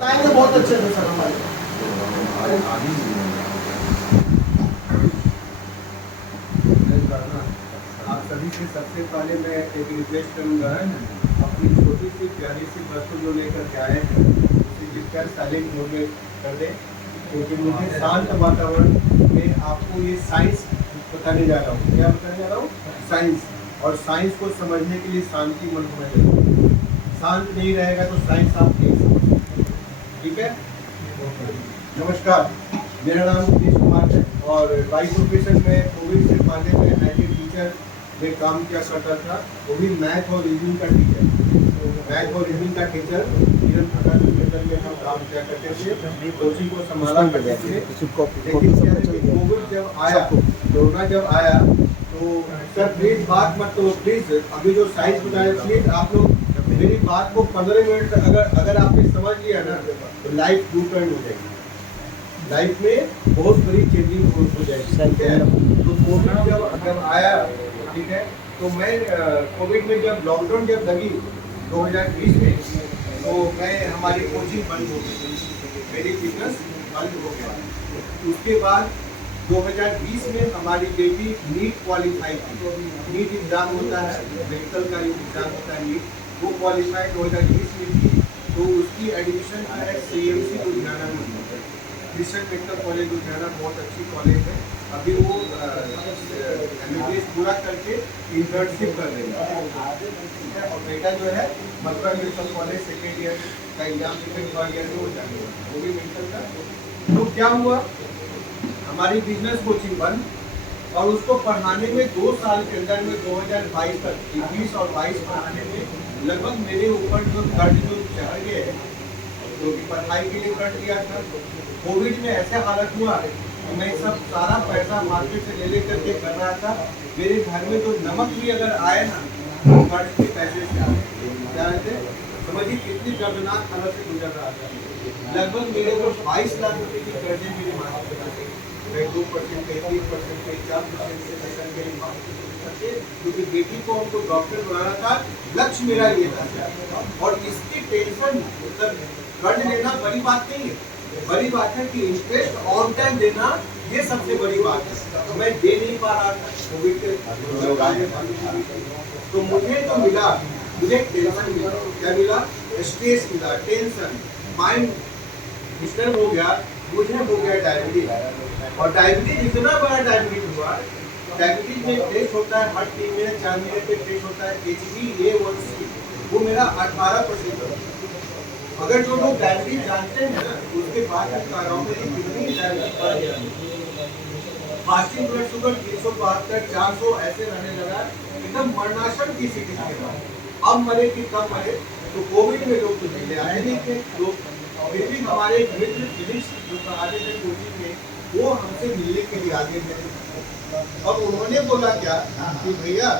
आएंगे बहुत अच्छे से सर हमारे। आप सभी से सबसे पहले मैं एक रिक्वेस्ट करूंगा, अपनी छोटी सी प्यारी सी वस्तु जो लेकर के आए हैं उसे कृपया साइलेंट मोड में कर दें, क्योंकि मुझे शांत वातावरण में आपको ये साइंस बताने जा रहा हूँ। क्या बताने जा रहा हूँ? साइंस। और साइंस को समझने के लिए शांति मन होना जरूरी है। शांत नहीं रहेगा तो साइंस आप नहीं समझ सकते। ठीक है? नमस्कार, मेरा नाम नीतीश कुमार है और बाई प्रोफेशन में कोविड से पहले मैं एज ए टीचर में काम किया करता था, वो भी मैथ और रीजनिंग का टीचर। मैथ और रीजनिंग का टीचर किरण प्रकाश सेंटर में हम काम किया करते थे, कोचिंग को संभाला करते थे। लेकिन कोविड जब आया, कोरोना जब आया तो सर प्लीज बात मत करो, प्लीज अभी जो साइंस बताया प्लीज आप लोग मेरी बात को 15 मिनट अगर आपने समझ लिया ना तो लाइफ टू टर्न हो जाएगी, लाइफ में बहुत बड़ी चेंजिंग हो जाएगी। ठीक है? तो कोविड जब आया, ठीक है, तो मैं कोविड में जब लॉकडाउन जब लगी 2020 में, तो मैं हमारी कोचिंग बंद हो गई, मेरी बिजनेस बंद हो गया। उसके बाद 2020 में हमारी बेटी नीट क्वालिफाई की। नीट एग्ज़ाम होता है, मेडिकल का एग्ज़ाम होता है नीट, वो क्वालिफाई 2020 में की। तो उसकी एडमिशन है CMC लुधियाना में, क्रिश्चियन मेडिकल कॉलेज लुधियाना, बहुत अच्छी कॉलेज है। अभी वो MBBS पूरा करके इंटर्नशिप कर रही है। और बेटा जो है Mathura medical college second year का एग्जाम सेकेंड थर्ड ईयर में हो जाएगा, वो भी मेडिकल का। तो क्या हुआ, हमारी बिजनेस कोचिंग बंद, और उसको पढ़ाने में 2 साल के अंदर में 2022 तक 21 और 22 पढ़ाने में लगभग मेरे ऊपर जो कर्ज जो चढ़ गए, जो कि पढ़ाई के लिए कर्ज दिया था। कोविड में ऐसे हालत हुआ कि मैं सब सारा पैसा मार्केट से ले करके कर रहा था। मेरे घर में जो नमक भी अगर आए ना तो कर्ज के पैसे से आए। क्या रहते समझिए कितनी दर्दनाक हालत से गुजर रहा था। लगभग मेरे को 22 लाख रुपए की कर्जे मेरे माथे पे थे। मैं 2% पे 3% पे 4% से लेकर के, क्योंकि बेटी को हमको डॉक्टर बनाना था, लक्ष्य मेरा ये था। और इसकी टेंशन, मतलब कर्ज लेना बड़ी बात नहीं है, बड़ी बात है कि इंटरेस्ट ऑन टाइम देना, ये सबसे बड़ी बात है। तो मैं दे नहीं पा रहा था कोविड के, तो मुझे तो मिला, मुझे टेंशन मिला। क्या मिला? स्ट्रेस मिला, टेंशन, माइंड डिस्टर्ब हो गया। मुझे हो गया डायबिटीज, और डायबिटीज इतना बड़ा डायबिटीज हुआ। डायबिटीज में टेस्ट होता है हर 3 महीने 4 महीने पे टेस्ट होता है, HbA1c, वो मेरा 18% है। अगर जो लोग डायबिटीज जानते हैं ना, उसके बाद फास्टिंग ब्लड शुगर 372 400 ऐसे रहने लगा, एकदम मरणासन की स्थिति के बाद। अब मरे कि कब मरे? तो कोविड में लोग तो मिलने आए नहीं थे लोग, फिर भी हमारे एक मित्र फिजिक्स जो पढ़ाते थे कोचिंग में, वो हमसे मिलने के लिए आगे थे। और उन्होंने बोला क्या कि भैया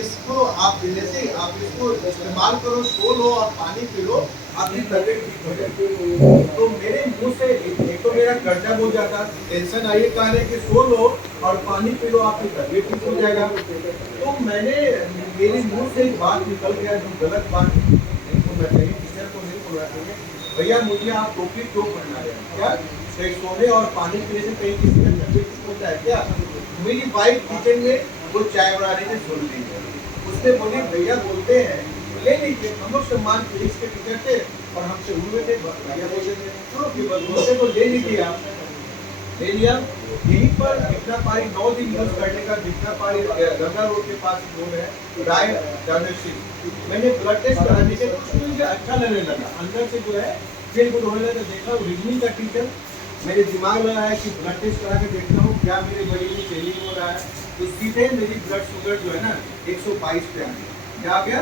इसको आप जैसे आप इसको इस्तेमाल करो, सो लो और पानी पी लो, आपकी तबीयत ठीक हो जाएगी। तो मेरे मुंह से एक तो मेरा कर्जा हो जाता, टेंशन आई, कह रहे कि सो लो और पानी पी लो, आपकी तबीयत ठीक हो जाएगा। तो मैंने, मेरे मुंह से एक बात निकल गया जो गलत बात नहीं बोलना चाहिए, टीचर को नहीं बोलना चाहिए, भैया मुझे आप टोपी क्यों पहना रहे हैं? क्या सोने और पानी पीने से कहीं किसी का तबीयत ठीक होता है क्या? मेरी वाइफ किचन में वो चाय बना रही थी, सुन रही है, उसने बोली भैया बोलते हैं ले लीजिए। हम लोग सम्मान फिजिक्स के टीचर थे और हमसे हुए थे, भैया बोलते थे चलो बोलते तो ले लीजिए। आप ले लिया। यहीं पर जितना पारी 9 दिन यूज करने का, जितना पारी गंगा रोड के पास रोड है, राय डायग्नोस्टिक, मैंने ब्लड टेस्ट कराने के कुछ मुझे अच्छा लगने लगा, अंदर से जो है फिर वो होने लगा। देखा रीजनिंग का टीचर, मेरे दिमाग लगा है कि ब्लड टेस्ट करा के देखता हूँ क्या मेरे बॉडी में चेंजिंग हो रहा है। तो सीधे मेरी ब्लड शुगर जो है ना 122 पे आ गया। क्या आ गया?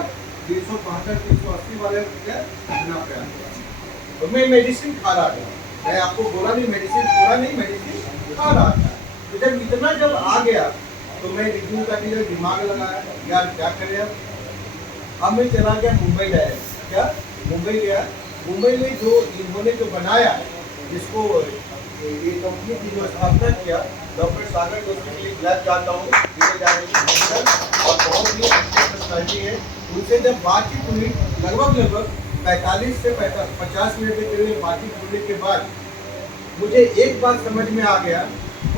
365 380 वाले क्या इतना पे आ गया। तो मैं मेडिसिन खा रहा था, मैं आपको बोला नहीं मेडिसिन पूरा नहीं, मेडिसिन खा रहा था। तो जब इतना जब आ गया तो मैं रिव्यू का दिमाग लगाया यार क्या करें। अब मैं चला गया मुंबई डायरेक्ट। क्या मुंबई गया? मुंबई में जो इन्होंने जो बनाया, जिसको ये कंपनी की जो स्थापना किया, डॉक्टर सागर जोशी के लिए ब्लैक चाहता हूँ, और बहुत ही अच्छी पर्सनालिटी है। उनसे जब बातचीत हुई लगभग 45 से 50 मिनट के करीब बातचीत होने के बाद मुझे एक बात समझ में आ गया।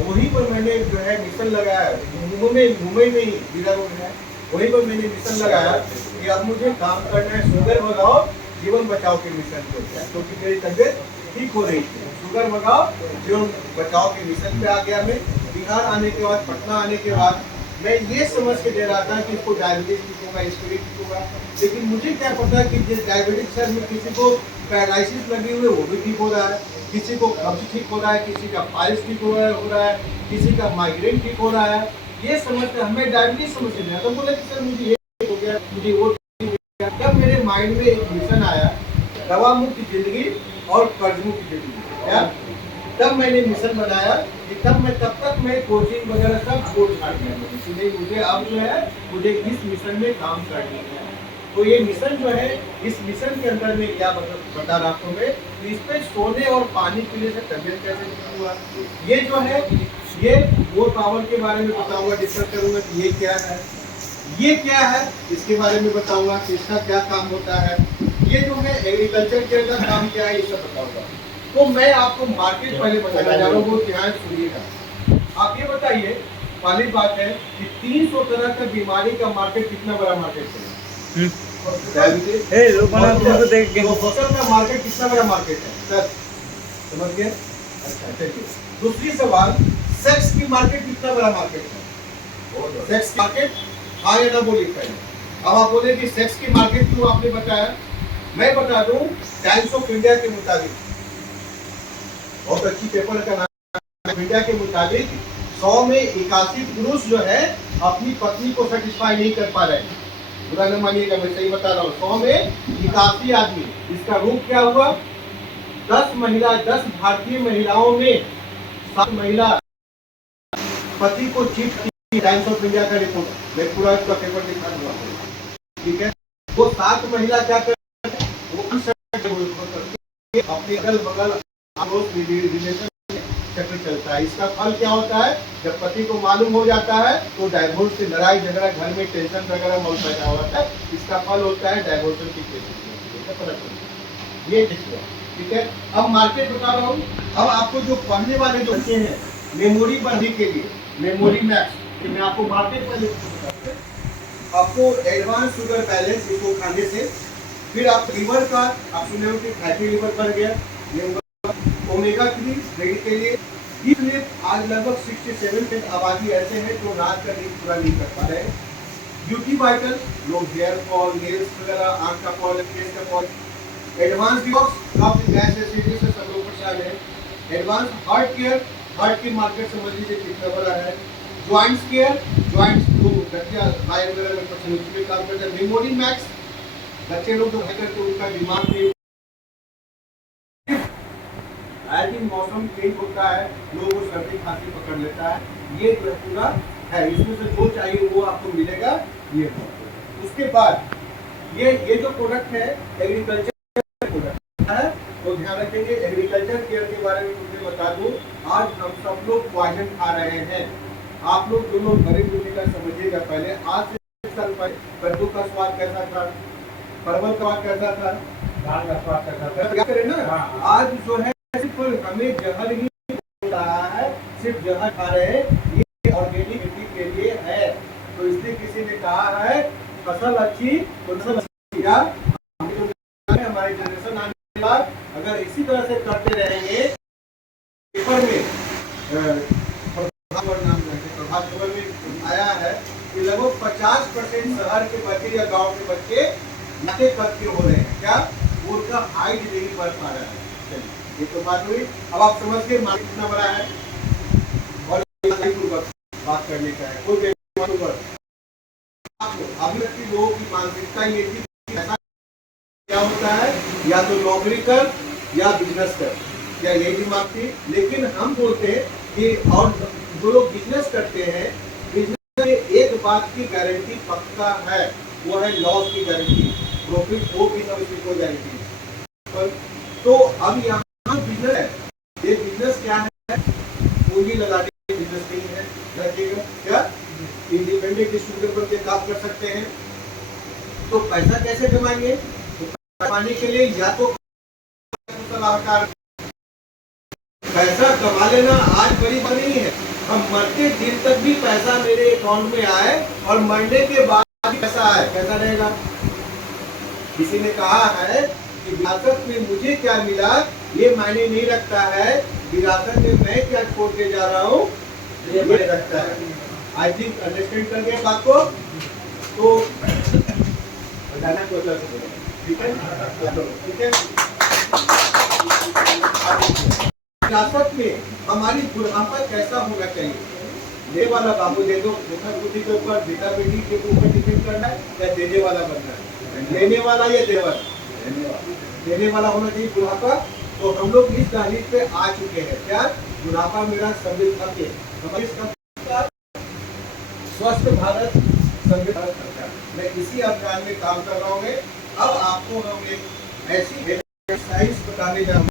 वहीं पर मैंने जो है मिशन लगाया, मुंबई में ही जिला रोड है, वहीं पर मैंने मिशन लगाया कि अब मुझे काम करना है शुगर भगाओ जीवन बचाओ के मिशन पे, क्योंकि मेरी तबियत ठीक हो रही थी। शुगर भगाओ जीवन बचाओ के मिशन पे आ गया मैं। बिहार आने के बाद, पटना आने के बाद मैं ये समझ के दे रहा था कि इसको डायबिटीज ठीक होगा, इसको भी ठीक होगा, लेकिन मुझे क्या पता कि जिस डायबिटीज सर में किसी को पैरालिसिस लगी हुई है वो भी ठीक हो रहा है, किसी को कब्ज ठीक हो रहा है, किसी का पाइल्स ठीक हो रहा है, किसी का माइग्रेन ठीक हो रहा है। ये समझ कर हमें डायबिटीज समझ के तो बोले कि सर मुझे ये हो गया, मुझे वो ठीक हो गया। तब मेरे माइंड में एक मिशन आया, दवा मुक्त जिंदगी और कर्ज मुक्त जिंदगी। क्या? तब मैंने मिशन बनाया कि तब तक मैं कोचिंग वगैरह सब छोड़ छाड़ दिया, मुझे अब जो है मुझे इस मिशन में काम करना है। तो ये मिशन जो है, इस मिशन के अंदर में क्या बता रहा हूँ मैं, इस पे सोने और पानी पीने से तबियत कैसे ठीक हुआ, ये जो है ये वो पावर के बारे में बताऊंगा, डिस्कस करूंगा कि ये क्या है, ये क्या है, इसके बारे में बताऊंगा कि इसका क्या काम होता है, ये जो है एग्रीकल्चर केयर का काम क्या है, ये सब बताऊंगा। तो मैं आपको मार्केट पहले बताना जा रहा हूँ, वो ध्यान सुनिएगा। आप ये बताइए, पहली बात है कि 300 तरह का बीमारी का मार्केट कितना बड़ा मार्केट है? फसल का मार्केट कितना बड़ा मार्केट है सर, समझ गए? अच्छा चलिए, दूसरी सवाल, सेक्स की मार्केट कितना बड़ा मार्केट है? सेक्स मार्केट, हाँ या ना बोलिए पहले। अब आप बोले कि सेक्स की मार्केट क्यों आपने बताया, मैं बता दूं, टाइम्स ऑफ इंडिया के मुताबिक, बहुत अच्छी पेपर का नाम, इंडिया के मुताबिक 100 में 81 पुरुष जो है अपनी पत्नी को सेटिस्फाई नहीं कर पा रहे। बुरा न मानिएगा, मैं सही बता रहा हूँ। 100 में 81 आदमी, इसका रूप क्या हुआ? 10 भारतीय महिलाओं में 7 महिला पति को चीट की। टाइम्स ऑफ इंडिया का रिपोर्ट, मैं पूरा इसका पेपर दिखा दूंगा, ठीक है? वो 7 महिला क्या करते हैं, वो अपने अगल बगल रिलेशन चक्र चलता है। इसका फल क्या होता है, जब पति को मालूम हो जाता है तो डाइवोर्स से लड़ाई झगड़ा, घर में टेंशन वगैरह बहुत पैदा होता है। इसका फल होता है डाइवोर्स की केस। ये ठीक है। अब मार्केट बता रहा हूँ। अब आपको जो पढ़ने वाले जो बच्चे हैं, मेमोरी बढ़ने के लिए, मेमोरी मैक्स, मैं आपको मार्केट पहले आपको एडवांस शुगर बैलेंस, इसको खाने से फिर आप लिवर का, आप सुने हो कि फैटी लिवर बढ़ गया, ओमेगा 3 रेडी के लिए। इसलिए आज लगभग 67% आबादी ऐसे हैं जो रात का नींद पूरा नहीं कर पा रहे हैं। ब्यूटी वाइटल, लोग हेयर फॉल, नेल्स वगैरह, आंख का फॉल, फेस का फॉल। एडवांस डिटॉक्स, काफी गैस एसिडिटी से सब लोग परेशान है। एडवांस हार्ट केयर, हार्ट की मार्केट समझ लीजिए कितना बड़ा है। ज्वाइंट्स केयर, ज्वाइंट्स जो गठिया वायर वगैरह में पसंद में काम करते हैं। मेमोरी मैक्स, बच्चे लोग जो है करके उनका दिमाग में आज भी मौसम चेंज होता है, लोगों को सर्दी खांसी पकड़ लेता है। ये जो पूरा है, इसमें से जो चाहिए वो आपको मिलेगा। ये उसके बाद ये जो प्रोडक्ट है एग्रीकल्चर प्रोडक्ट है, तो ध्यान रखेंगे। एग्रीकल्चर केयर के बारे में मुझे बता दूं, आज हम सब लोग पॉइजन खा रहे हैं। आप लोग जो लोग गरीब होने का समझिएगा, पहले आज से 1 साल पहले कद्दू का स्वाद कैसा था, परवल का स्वाद कैसा था, दाल का स्वाद कैसा था, आज जो है हमें जहर ही रहा है, सिर्फ जहर खा रहे हैं। ये ऑर्गेनिक खेती के लिए है, तो इसलिए किसी ने कहा है फसल अच्छी तो नस्ल अच्छी। या हमारी जनरेशन आने के बाद अगर इसी तरह से करते रहेंगे, पेपर में प्रभात खबर में आया है कि लगभग 50% शहर के बच्चे या गांव के बच्चे नशे करके हो रहे हैं। क्या? उनका हाइट नहीं बढ़ पा रहा है। ये तो बात हुई। अब आप समझ के मार्केट कितना बड़ा है और बात करने का है। कोई अभी लोगों की मानसिकता ये थी कि ऐसा क्या होता है, या तो नौकरी कर या बिजनेस कर, या यही दिमाग थी। लेकिन हम बोलते हैं कि और जो लोग बिजनेस करते हैं, बिजनेस में एक बात की गारंटी पक्का है, वो है लॉस की गारंटी। प्रॉफिट हो भी ना उसकी कोई गारंटी। तो अब यहाँ बिजनेस है, ये बिजनेस क्या है, पूंजी लगाने का बिजनेस नहीं है। रखिएगा क्या, इंडिपेंडेंट स्टूडेंट बन के काम कर सकते हैं। तो पैसा कैसे कमाएंगे? पाने के लिए या तो सलाहकार, पैसा कमा लेना आज बड़ी बात नहीं है। हम मरते दिन तक भी पैसा मेरे अकाउंट में आए और मरने के बाद भी पैसा आए, कैसा रहेगा? किसी ने कहा है कि विरासत में मुझे क्या मिला ये मायने नहीं रखता है, विरासत में मैं क्या छोड़ के जा रहा हूँ ये मायने रखता है। आई थिंक अंडरस्टैंड कर गए बात को? तो ठीक है, ठीक है। विरासत में हमारी बुढ़ापा कैसा होना चाहिए? ले वाला बाबू दे दो, बेटा बुद्धि के ऊपर, बेटा बेटी के ऊपर डिपेंड करना है या देने वाला बनना है? लेने वाला या देवर? देने वाला होना चाहिए बुढ़ापा। तो हम लोग इस दहलीज पे आ चुके हैं। क्या? बुढ़ापा मेरा समृद्ध के हमारी स्वस्थ भारत समृद्ध भारत सरकार, मैं इसी अभियान में काम कर रहा हूँ। अब आपको हम एक ऐसी एक्सरसाइज बताने जा रहे हैं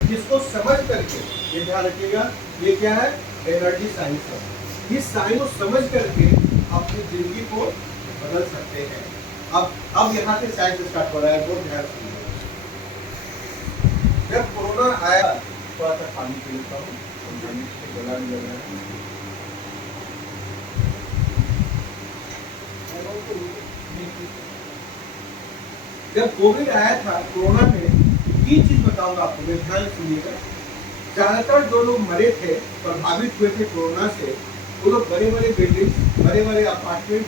जिसको समझ करके, ये ध्यान रखिएगा, ये क्या है? एनर्जी साइंस है। इस साइंस को समझ करके अपनी जिंदगी को बदल सकते हैं। अब यहाँ से साइंस स्टार्ट हो रहा है, बहुत ध्यान से। जब कोरोना आया, थोड़ा सा पानी पी लेता हूँ, गला नहीं लग रहा है। जब कोविड आया था, कोरोना में तीन चीज बताऊंगा आपको, ध्यान सुनिएगा। ज्यादातर जो लोग मरे थे, प्रभावित हुए थे कोरोना से, वो लोग बड़े बड़े बिल्डिंग्स, बड़े बड़े अपार्टमेंट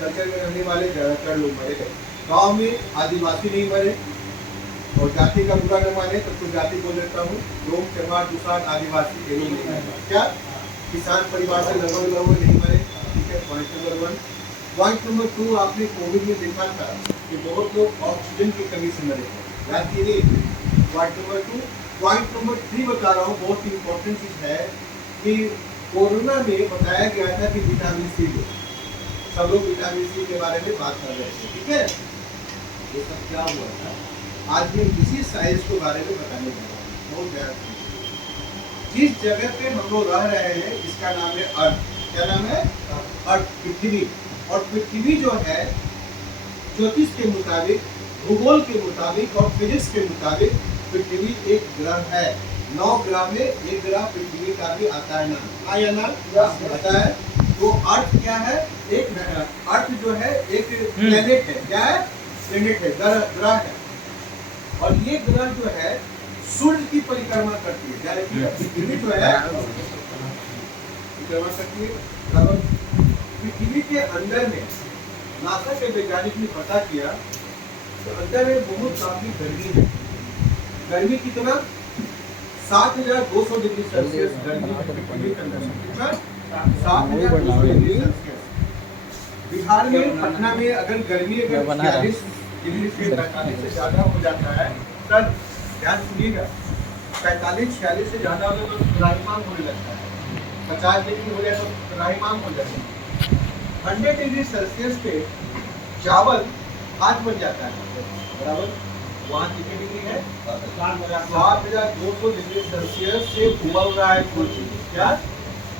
कल्चर में रहने वाले ज्यादातर लोग मरे थे। गांव में आदिवासी नहीं मरे, और जाति का बुरा न माने तो जाति बोल देता हूँ, लोग चमार दुसार आदिवासी ये लोग नहीं मरे। क्या? किसान परिवार से लगभग नहीं मरे। ठीक है, पॉइंट नंबर 1। पॉइंट नंबर 2, आपने कोविड में देखा था कि बहुत लोग ऑक्सीजन की कमी से मरे थे, याद कीजिए। Point number 2। पॉइंट नंबर 3 बता रहा हूँ, बहुत इंपॉर्टेंट चीज है कि कोरोना में बताया गया था कि विटामिन सी लो। सब लोग विटामिन सी के बारे में बात कर रहे थे, ठीक है। ये सब क्या हुआ था, आज मैं इसी साइंस के बारे में बताने जा रहा हूँ, बहुत ध्यान से। जिस जगह पे हम लोग रह रहे हैं इसका नाम है अर्थ। क्या नाम है? अर्थ, पृथ्वी। और पृथ्वी जो है, ज्योतिष के मुताबिक, भूगोल के मुताबिक और फिजिक्स के मुताबिक पृथ्वी एक ग्रह है। 9 ग्रह में एक ग्रह पृथ्वी का भी आता है ना, आया ना आता है। तो अर्थ क्या है? एक अर्थ जो है एक प्लेनेट है। क्या है? प्लेनेट है, ग्रह है। और ये ग्रह जो है सूर्य की परिक्रमा करती है। क्या रहती है? पृथ्वी जो है परिक्रमा करती है। पृथ्वी के अंदर में नासा के वैज्ञानिक ने पता किया तो अंदर में बहुत काफी गर्मी है। गर्मी कितना? 7,200 डिग्री सेल्सियस गर्मी है पृथ्वी के अंदर। कितना? 7,200 डिग्री सेल्सियस। बिहार में, पटना में अगर गर्मी अगर 46 डिग्री से 45 से ज्यादा हो जाता है, सर ध्यान सुनिएगा, 45-46 से ज्यादा हो तो त्राहिमाम होने लगता है। 50 डिग्री हो जाए तो त्राहिमाम हो जाता है। 100 डिग्री सेल्सियस पे चावल आज बन जाता है, बराबर। वहाँ कितनी डिग्री है? 7,200 डिग्री सेल्सियस से उबल रहा है कोई चीज। क्या?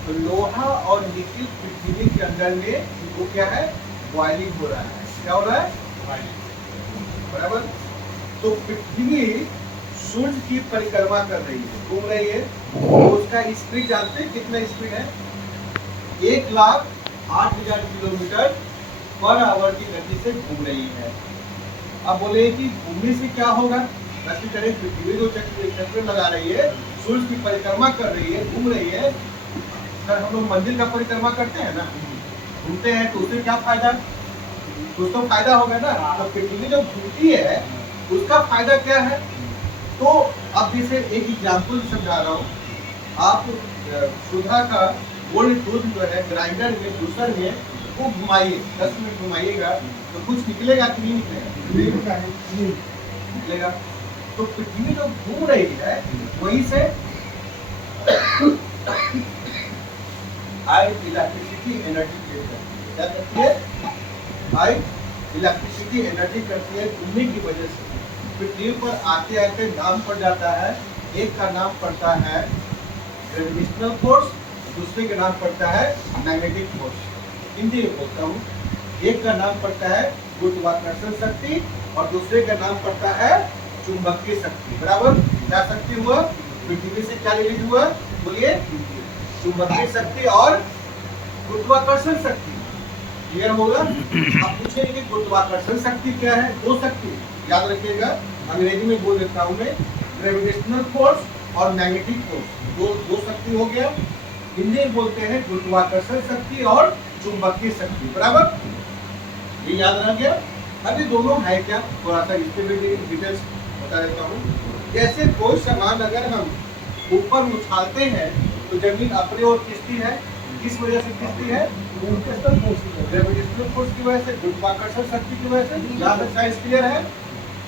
तो लोहा और निकिल पृथ्वी के अंदर में वो क्या है? बॉइलिंग हो रहा है। क्या हो रहा है? बराबर। तो पृथ्वी सूर्य की परिक्रमा कर रही है, घूम रही है। तो उसका स्पीड जानते हैं कितना स्पीड है? 1,08,000 किलोमीटर पर आवर की गति से घूम रही है। अब बोले कि घूमने से क्या होगा? वैसे करें, पृथ्वी जो चक्र लगा रही है, सूर्य की परिक्रमा कर रही है, घूम रही है। सर हम लोग मंदिर का परिक्रमा करते हैं ना, घूमते हैं, तो उससे क्या फायदा? कुछ तो फायदा होगा ना। तो पृथ्वी जो घूमती है उसका फायदा क्या है? तो अब जैसे एक एग्जाम्पल समझा रहा हूँ। आप सुधा का गोल्ड दूध जो है ग्राइंडर में, जूसर में वो घुमाइए, 10 मिनट घुमाइएगा तो कुछ निकलेगा कि नहीं निकलेगा? निकलेगा। तो पृथ्वी जो घूम रही है वहीं से हाई इलेक्ट्रिसिटी एनर्जी क्रिएट करती है। क्या करती है? हाई इलेक्ट्रिसिटी एनर्जी करती है घूमने की वजह से। पृथ्वी पर आते आते नाम पड़ जाता है। एक का नाम पड़ता है ग्रेविटेशनल फोर्स, दूसरे का नाम पड़ता है मैग्नेटिक फोर्स। हिंदी में बोलता हूँ। एक का नाम पड़ता है गुरुत्वाकर्षण शक्ति, और दूसरे का नाम पड़ता है चुंबकीय शक्ति। बराबर, क्या शक्ति हुआ? पृथ्वी से क्या रिलीज हुआ? बोलिए, चुंबकीय शक्ति और गुरुत्वाकर्षण शक्ति। क्लियर होगा? अब पूछेंगे कि गुरुत्वाकर्षण शक्ति क्या है? दो शक्ति याद रखिएगा, अंग्रेजी में बोल देता हूं मैं, ग्रेविटेशनल फोर्स और मैग्नेटिक फोर्स। दो शक्ति हो गया। हिंदी में बोलते हैं गुरुत्वाकर्षण शक्ति और चुंबकीय शक्ति। बराबर, ये याद रह गया। अभी दोनों है क्या, थोड़ा सा इसके भी डिटेल्स बता देता हूँ। जैसे कोई सामान अगर हम ऊपर उछालते हैं तो जमीन अपने ओर खींचती है। किस वजह से खींचती है? ग्रेविटेशनल फोर्स की वजह से, गुरुत्वाकर्षण शक्ति की वजह से। यहाँ तक साइंस क्लियर है?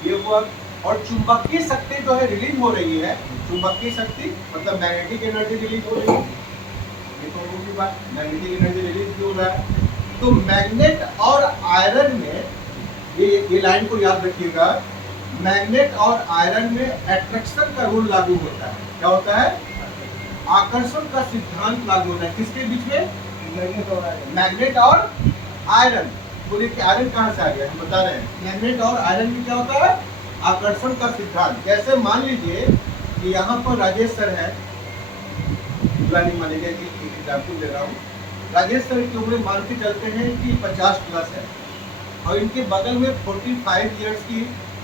ये हुआ। और चुंबकीय शक्ति जो है रिलीज हो रही है, चुंबकीय शक्ति मतलब मैग्नेटिक एनर्जी रिलीज हो रही है। ये तो होगी बात, मैग्नेटिक एनर्जी रिलीज क्यों हो रहा है? तो मैग्नेट और आयरन में, ये लाइन को याद रखिएगा, मैग्नेट और आयरन में अट्रैक्शन का रूल लागू होता है। क्या होता है? आकर्षण का सिद्धांत लागू होता है। किसके बीच में? मैग्नेट और आयरन। बोलिए कि आयरन कहाँ से आ गया? हम बता रहे हैं, मैग्नेट और आयरन में क्या होता है? आकर्षण का सिद्धांत। कैसे? मान लीजिए कि यहाँ पर राजेश सर है, मान लीजिए कि एग्जाम्पल दे रहा हूँ, राजेश सर की उम्र मान के चलते हैं कि 50 प्लस है, और इनके बगल में 45 इयर्स की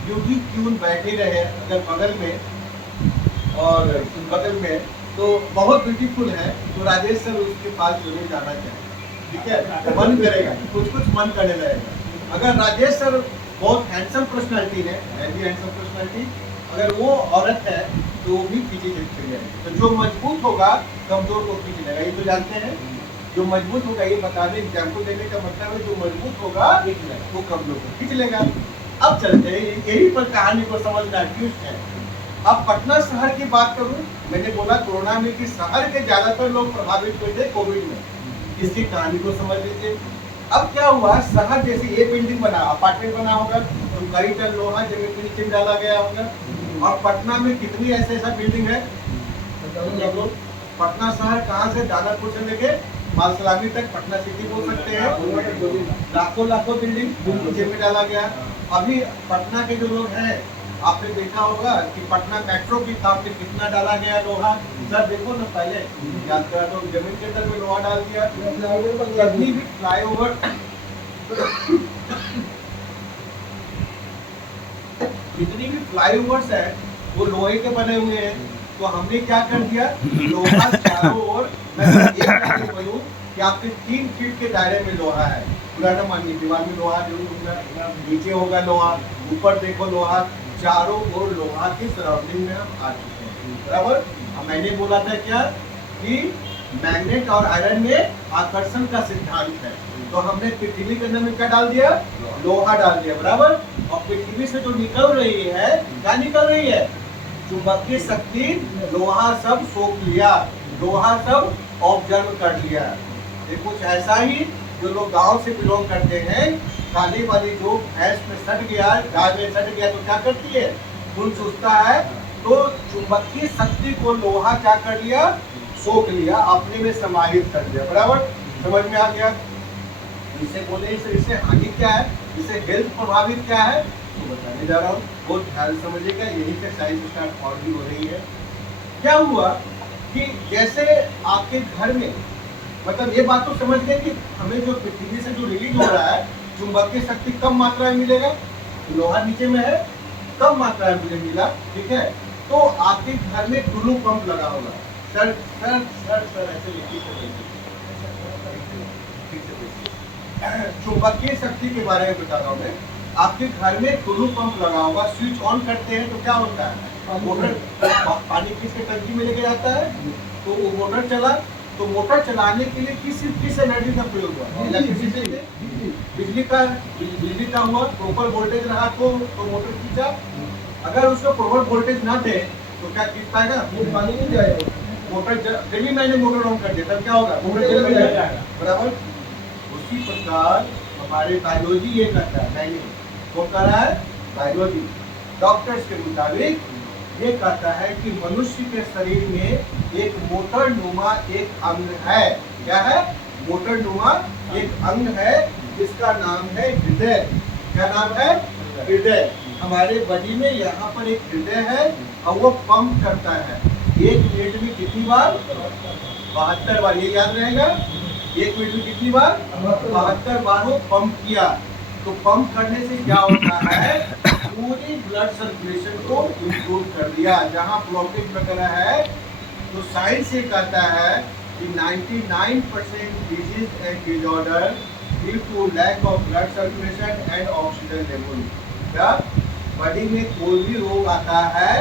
ब्यूटी क्वीन बैठी रहे अगर बगल में, और बगल में तो बहुत ब्यूटीफुल है, तो राजेश सर उसके पास जरूर जाना चाहिए। ठीक है, मन करेगा, कुछ मन करने लगेगा। अगर राजेश सर बहुत हैंडसम पर्सनालिटी है, हैंडसम पर्सनालिटी, अगर वो औरत है तो वो भी पीछे चली जाएगी। तो जो मजबूत होगा कमजोर को खींच लेगा। ये तो जानते हैं, जो मजबूत होगा, ये बता दें, एग्जाम्पल देने का मतलब है जो मजबूत होगा वो कमजोर को खींच लेगा। अब चलते हैं, यही पर कहानी को समझना ट्विस्ट है। अब पटना शहर की बात करूं, मैंने बोला कोरोना में कि शहर के ज्यादातर लोग प्रभावित हुए थे कोविड में। इसकी कहानी को समझ लीजिए। अब क्या हुआ, शहर जैसे ये बिल्डिंग बना, अपार्टमेंट बना होगा, तो कई टन लोहा जमीन के नीचे डाला गया होगा। और पटना में कितनी ऐसा बिल्डिंग है? पटना शहर कहाँ से दानापुर से लेके मालसलामी तक पटना सिटी बोल सकते हैं। लाखों बिल्डिंग नीचे में डाला गया। अभी पटना के जो लोग हैं, आपने देखा होगा कि पटना मेट्रो की काम में कितना डाला गया लोहा। सर देखो ना, पहले याद करा तो जमीन के अंदर में लोहा डाल दिया। कितनी भी फ्लाईओवर जितनी भी फ्लाईओवर्स है वो लोहे के बने हुए हैं। तो हमने क्या कर दिया, लोहा चारों ओर, मैं एक बोलूं कि आपके 3 फीट के दायरे में लोहा है। पुराना मानिए, दीवार में लोहा जरूर होगा, नीचे होगा लोहा, ऊपर देखो लोहा, चारों ओर लोहा की सराउंडिंग में हम आ चुके हैं। बराबर। अब मैंने बोला था क्या कि मैग्नेट और आयरन में आकर्षण का सिद्धांत है, तो हमने पृथ्वी के अंदर में क्या डाल दिया? लोहा डाल दिया। बराबर। और पृथ्वी से जो निकल रही है, क्या निकल रही है? चुंबकीय शक्ति, लोहा सब सोख लिया, लोहा सब ऑब्जर्व कर लिया। ये कुछ ऐसा ही जो लोग गांव से बिलोंग करते हैं, काली वाली जो भैंस में सट गया, गाय में सट गया तो क्या करती है? खून चूसता है। तो चुंबकीय शक्ति को लोहा क्या कर लिया? सोख लिया, अपने में समाहित कर दिया। बराबर, समझ में आ गया? इसे बोले, इससे हानि क्या है, इससे हेल्थ प्रभावित क्या है, तो बताने जा रहा हूँ। बहुत ध्यान समझिएगा, यही से साइंस स्टार्ट और भी हो रही है। क्या हुआ कि जैसे आपके घर में, मतलब ये बात तो समझ गए कि हमें जो पृथ्वी से जो रिलीज हो रहा है चुंबकीय शक्ति कम मात्रा में मिलेगा, लोहा नीचे में है, कम मात्रा में मिला। ठीक है, तो आपके घर में टुल्लू पंप लगा होगा। सर सर सर सर ऐसे लिखिए, चुंबकीय शक्ति के बारे में बता रहा हूँ मैं। आपके घर में टुल्लू पंप लगा होगा, स्विच ऑन करते हैं तो क्या होता है? मोटर, पानी किसके टंकी में लेके जाता है, तो वो मोटर चला। तो मोटर चलाने के लिए किस एनर्जी का प्रयोग हुआ? इलेक्ट्रिसिटी से, बिजली का हुआ। प्रॉपर वोल्टेज रहा तो मोटर खींचा। अगर उसको प्रॉपर वोल्टेज ना दे तो क्या खींच पाएगा? पानी नहीं जाएगा। मोटर जब भी मैंने मोटर ऑन कर दिया तब क्या होगा? मोटर जल में जाएगा। बराबर। उसी प्रकार हमारे बायोलॉजी ये करता है, नहीं वो कर रहा है बायोलॉजी। डॉक्टर्स के मुताबिक ये कहता है कि मनुष्य के शरीर में एक मोटर नुमा एक अंग है। क्या है? मोटर नुमा एक अंग है जिसका नाम है हृदय। क्या नाम है? हृदय। हमारे बॉडी में यहाँ पर एक हृदय है और वो पंप करता है। 1 मिनट में कितनी बार? 72 बार। ये याद रहेगा, 1 मिनट में कितनी बार? 72 बार वो पंप किया। तो पंप करने से क्या होता है? पूरी ब्लड सर्कुलेशन को इम्प्रूव कर दिया। जहाँ ब्लॉकेज वगैरह है तो साइंस ये कहता है कि 99% disease and disorder due to lack of blood circulation and oxygen level. क्या बॉडी में कोई भी रोग आता है,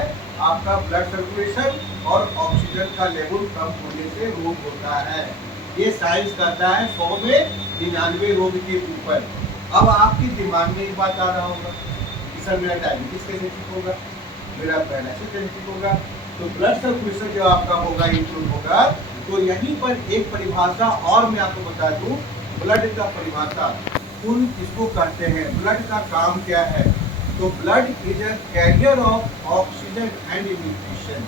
आपका ब्लड सर्कुलेशन और ऑक्सीजन का लेवल कम होने से रोग होता है। ये साइंस कहता है 100 में 99 रोग के ऊपर। अब आपके दिमाग में एक बात आ रहा होगा कि सर मेरा डायबिटीज कैसे ठीक होगा, मेरा पैरालिसिस कैसे ठीक होगा? तो ब्लड सर्कुलेशन जब आपका होगा, इम्प्रूव होगा, तो यहीं पर एक परिभाषा और मैं आपको बता दूं। ब्लड का परिभाषा खून किसको कहते हैं, ब्लड का काम क्या है? तो blood is a carrier of oxygen and nutrition.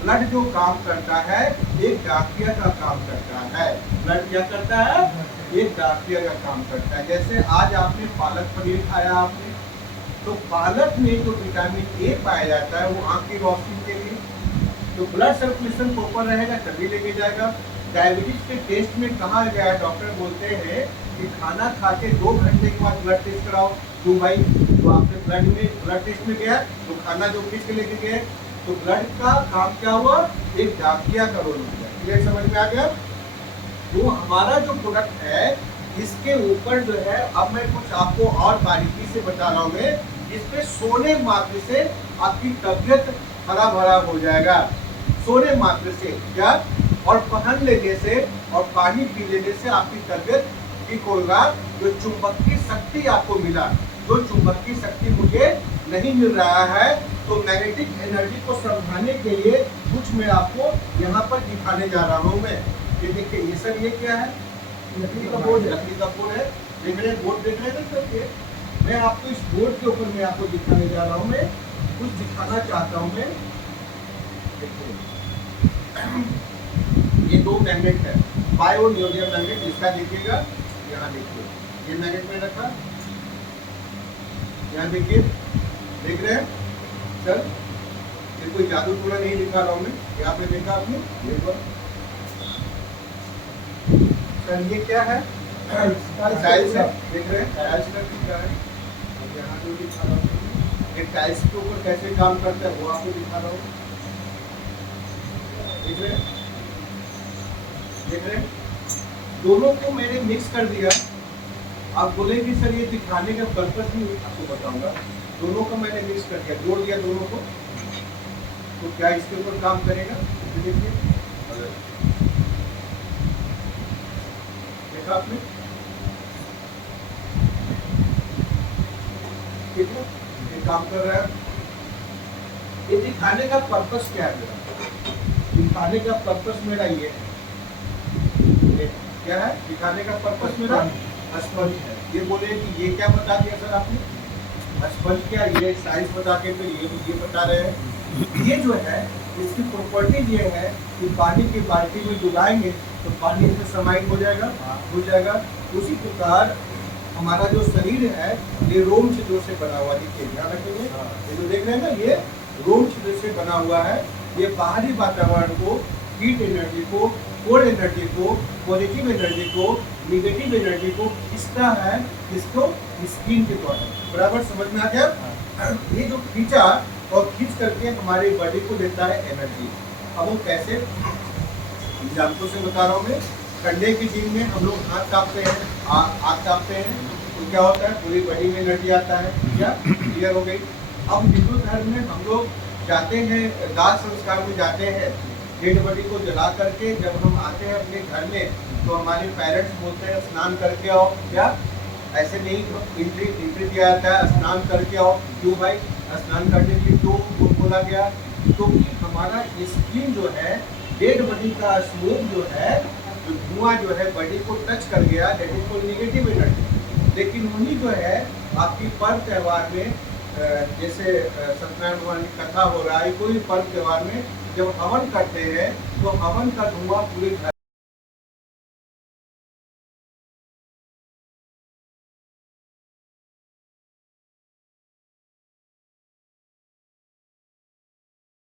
Blood जो काम करता है एक डाकिया का काम करता है। ब्लड क्या करता है? एक डाकिया का काम करता है। जैसे आज आपने पालक पनीर खाया आपने, तो पालक में जो विटामिन ए पाया जाता है वो आंख की रोशनी के लिए, तो ब्लड सर्कुलेशन प्रॉपर रहेगा तभी लेके जाएगा। डायबिटीज के टेस्ट में कहा गया है, डॉक्टर बोलते हैं कि खाना खा के 2 घंटे के बाद ब्लड टेस्ट कराओ। क्यों भाई? तो आपके ब्लड टेस्ट में गया तो खाना जो खींच के लेके गए, तो ब्लड का काम क्या हुआ? एक डाकिया का रोल हो गया। क्लियर समझ में आ गया? तो हमारा जो प्रोडक्ट है इसके ऊपर जो है, अब मैं कुछ आपको और बारीकी से बता रहा हूँ मैं, इस पे सोने मात्र से आपकी तबीयत हरा भरा हो जाएगा। सोने मात्र से क्या? और पहन लेने से और पानी पी लेने से आपकी तबीयत ठीक होगा। जो चुंबकीय शक्ति आपको मिला, जो चुंबकीय शक्ति मुझे नहीं मिल रहा है, तो मैग्नेटिक एनर्जी को समझाने के लिए कुछ मैं आपको यहाँ पर दिखाने जा रहा हूँ मैं। ये देखिए, ये सर ये क्या है? लकड़ी का बोर्ड है। लकड़ी का बोर्ड है, देख रहे हैं? बोर्ड देख रहे हैं ना सर? ये मैं आपको इस बोर्ड के ऊपर मैं आपको दिखाने जा रहा हूँ, मैं कुछ दिखाना चाहता हूँ मैं। देखिए, ये 2 मैग्नेट है, बायो न्यूक्लियर मैग्नेट। इसका देखिएगा, यहाँ देखिए, ये मैग्नेट में रखा, यहाँ देखिए, देख रहे हैं सर? ये कोई जादू टोना नहीं दिखा रहा हूँ मैं, यहाँ पे देखा आपने? देखो सर, ये क्या है? टाइल्स है, देख रहे हैं? टाइल्स का क्या है? यहाँ जो दिखा रहा हूँ, एक टाइल्स के ऊपर कैसे काम करता है वो आपको दिखा रहा हूँ। देख रहे हैं? देख रहे हैं? दोनों को मैंने मिक्स कर दिया। आप बोले कि सर ये दिखाने का पर्पस नहीं, आपको बताऊंगा। दोनों को मैंने मिक्स कर दिया, जोड़ दिया दोनों को, तो क्या इसके ऊपर काम करेगा? देखिए, देखा आपने? ठीक है, ये काम कर रहा है। ये दिखाने का पर्पस क्या है मेरा? दिखाने का पर्पस मेरा ये है। क्या है दिखाने का पर्पस मेरा? स्पंज है। ये बोले कि ये क्या बता दिया सर आपने? स्पंज क्या? ये साइज बता के तो ये बता रहे हैं। ये जो है इसकी प्रॉपर्टीज ये है कि पानी की बाल्टी में डुबाएंगे तो पानी इसमें समाइन हो जाएगा, हो जाएगा। उसी प्रकार हमारा जो शरीर है ये रोम छिद्रों से बना हुआ, देखिए ध्यान रखेंगे, ये जो देख रहे हैं ना, ये रोम छिद्र से बना हुआ है। ये बाहरी वातावरण को, हीट एनर्जी को, कोल्ड एनर्जी को, पॉजिटिव एनर्जी को, निगेटिव एनर्जी को खींचता है, इसको स्किन के द्वारा। बराबर समझ में आ गया? ये जो खींचा और खींच करके हमारे बॉडी को देता है एनर्जी। अब वो कैसे, एग्जाम्पल से बता रहा हूँ मैं। ठंडे के दिन में हम लोग हाथ कांपते हैं, आग कांपते हैं, तो क्या होता है? पूरी बॉडी में एनर्जी आता है। क्या क्लियर हो गई? अब हिंदू धर्म में हम लोग जाते हैं, दाह संस्कार में जाते हैं, डेड बॉडी को जला करके जब हम आते हैं अपने घर में, तो हमारे पेरेंट्स बोलते हैं स्नान करके आओ। क्या ऐसे नहीं एंट्री दिया जाता है, स्नान करके आओ? क्यों भाई स्नान करने के लिए क्यों बोला गया? क्योंकि हमारा स्किन जो है, डेड बॉडी का स्मोक जो है, जो धुआं जो है बॉडी को टच कर गया, that is called negative energy. लेकिन वही जो है आपकी पर्व त्यौहार में, जैसे सत्यनारायण भगवान की कथा हो रहा है, कोई पर्व त्यौहार में जब हवन करते हैं तो हवन का धुआं पूरे